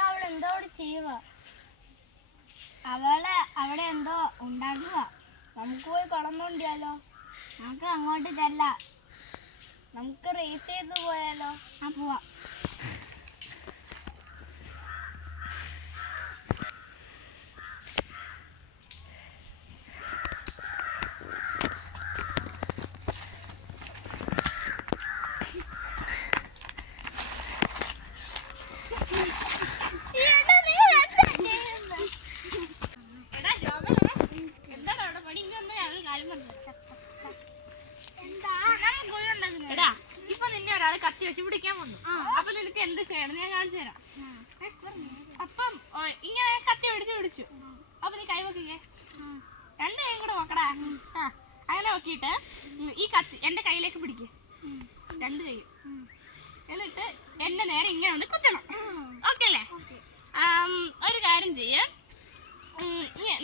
എന്താ അവൾ എന്തോ ചെയ്യുക? അവള് അവിടെ എന്തോ ഉണ്ടാക്കുക. നമുക്ക് പോയി കളന്നോണ്ടിയാലോ? നമുക്ക് അങ്ങോട്ട് ചെല്ലാം. നമുക്ക് റേസ് ചെയ്ത് പോയാലോ? ആ പോവാം. കത്തി വെച്ച് പിടിക്കാൻ വന്നു. അപ്പൊ നിനക്ക് എന്ത് ചെയ്യണം ഞാൻ കാണിച്ചു തരാം. അപ്പം ഇങ്ങനെ കത്തി പിടിച്ചു. അപ്പൊ നീ കൈ വെക്കുകയെ, രണ്ട് കൈ കൂടെ നോക്കടാ. അങ്ങനെ നോക്കിയിട്ട് ഈ കത്തി എന്റെ കയ്യിലേക്ക് പിടിക്കുക, രണ്ട് കൈ. എന്നിട്ട് എന്റെ നേരെ ഇങ്ങനെ ഒന്ന് കുത്തണം. ഓക്കെ അല്ലേ? ഒരു കാര്യം ചെയ്യേ,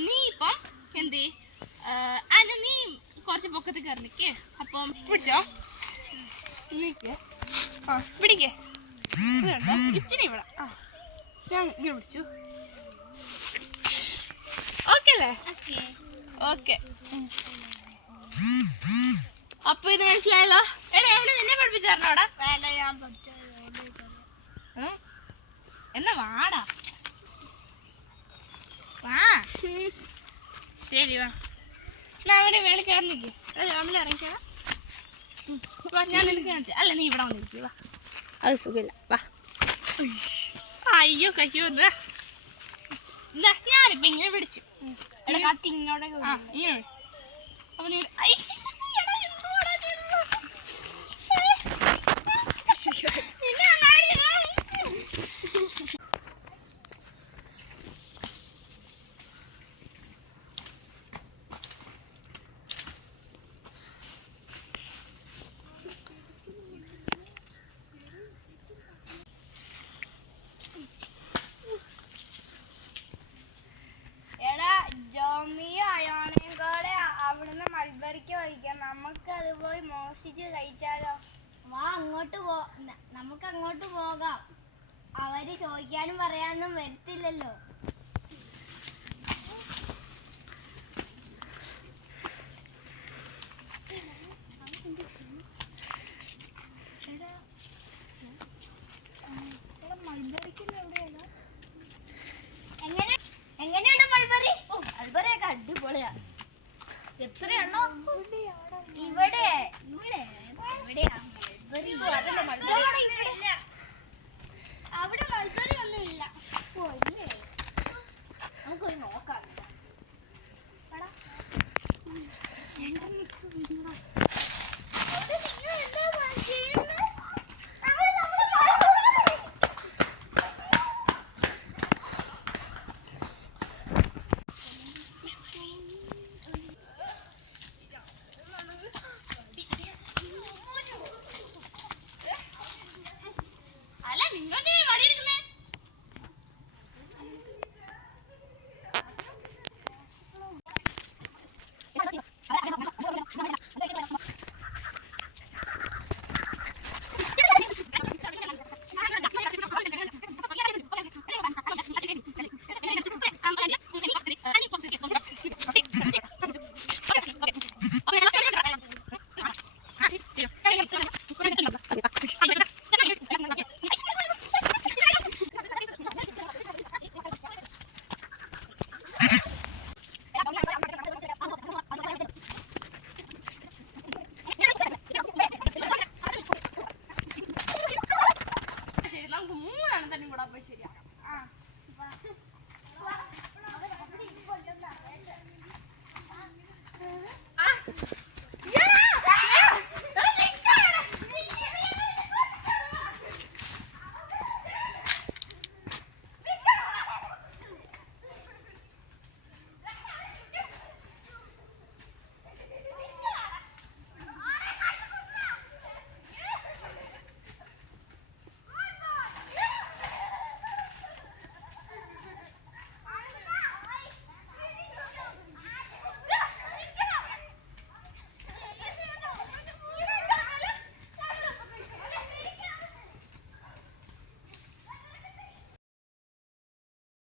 നീ ഇപ്പം എന്ത് നീ കുറച്ച് പൊക്കത്ത് കയറി നിൽക്കേ. അപ്പം പിടിച്ചോ, നിൽക്കേ, പിടിക്കേ. ഇച്ചിരി ഇവിടെ ഞാൻ ഇങ്ങനെ പിടിച്ചു. ഓക്കെ അല്ലേ? ഓക്കെ. അപ്പൊ ഇത് മനസ്സിലായല്ലോ. എടാ എവിടെ നിന്നെ പഠിപ്പിച്ചായിരുന്നോ? അവിടെ എന്നാ വാടാ, വാ. ശരി വാ, ഞാൻ അവിടെ വേളി കയറി നിൽക്കേ. നമ്മളെ ഇറങ്ങിക്കോളാം. ഞാൻ നിനക്ക് കാണിച്ചു. അല്ല നീ ഇവിടെ വന്നിരിക്കുക. വാ, അത് സുഖമില്ല. വാ. അയ്യോ കയ്യോ, എന്താ ഞാനിപ്പോ ഇങ്ങനെ പിടിച്ചു. കത്തി ഇങ്ങോട്ടേ ഇങ്ങനെ. അപ്പൊ നീ അവിടുന്ന് മൾബറിക്ക് വഹിക്കാം. നമുക്ക് അത് പോയി മോഷിച്ച് കഴിച്ചാലോ? വാ, നമുക്ക് അങ്ങോട്ട് പോകാം. അവര് ചോദിക്കാനും പറയാനും വരത്തില്ലല്ലോ. എങ്ങനെയുണ്ട് മൾബറി? മൾബറിയൊക്കെ അടിപൊളിയാ. എത്രയാണോ? ഇവിടെ എവിടെയാ മൾബറി?